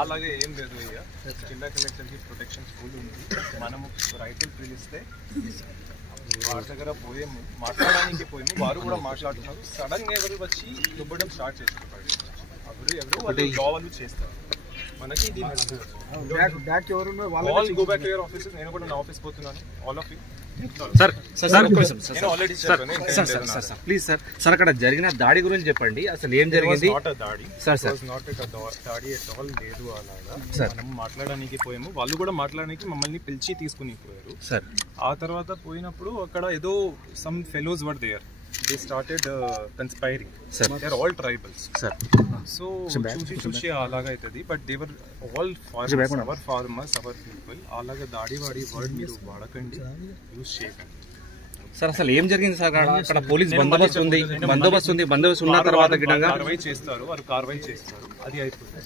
అలాగే ఏం లేదు అయ్యా. జిల్లా కలెక్టర్ కి ప్రొటెక్షన్ స్కూల్ ఉంది. మనము రైతులు పిలిస్తే వారి దగ్గర పోయాము, మాట్లాడడానికి పోయాము. వారు కూడా మాట్లాడుతున్నారు. సడన్ గా ఎవరు వచ్చి దుబ్బడం స్టార్ట్ చేస్తారు. ఎవరు వాళ్ళు వాళ్ళు చేస్తారు. మనకి ఇది all go back to your office. నేను కూడా నా ఆఫీస్ పోతున్నాను. All of you please sir అక్కడ జరిగిన దాడి గురించి చెప్పండి. అసలు ఏం జరిగింది? దాడి లేదు. అలాగా మనం మాట్లాడడానికి పోయాము. వాళ్ళు కూడా మాట్లాడడానికి మమ్మల్ని పిలిచి తీసుకుని పోయారు సార్. ఆ తర్వాత పోయినప్పుడు అక్కడ ఏదో some fellows were there. They started conspiring. Sir. They are all tribals. Sir. So, చూసి అలాగా అవుతుంది. But they were all farmers, our farmers, our people. అలాగా దాడి వాడి వర్డ్ మీరు వాడకండి, యూజ్ చేయకండి. సార్ అసలు ఏం జరిగింది సార్? అక్కడ పోలీస్ బందోబస్తు ఉంది. బందోబస్తు ఉన్న తర్వాత కార్వాయి చేస్తారు. వారు కార్వాయి చేస్తారు. అది అయిపోతుంది.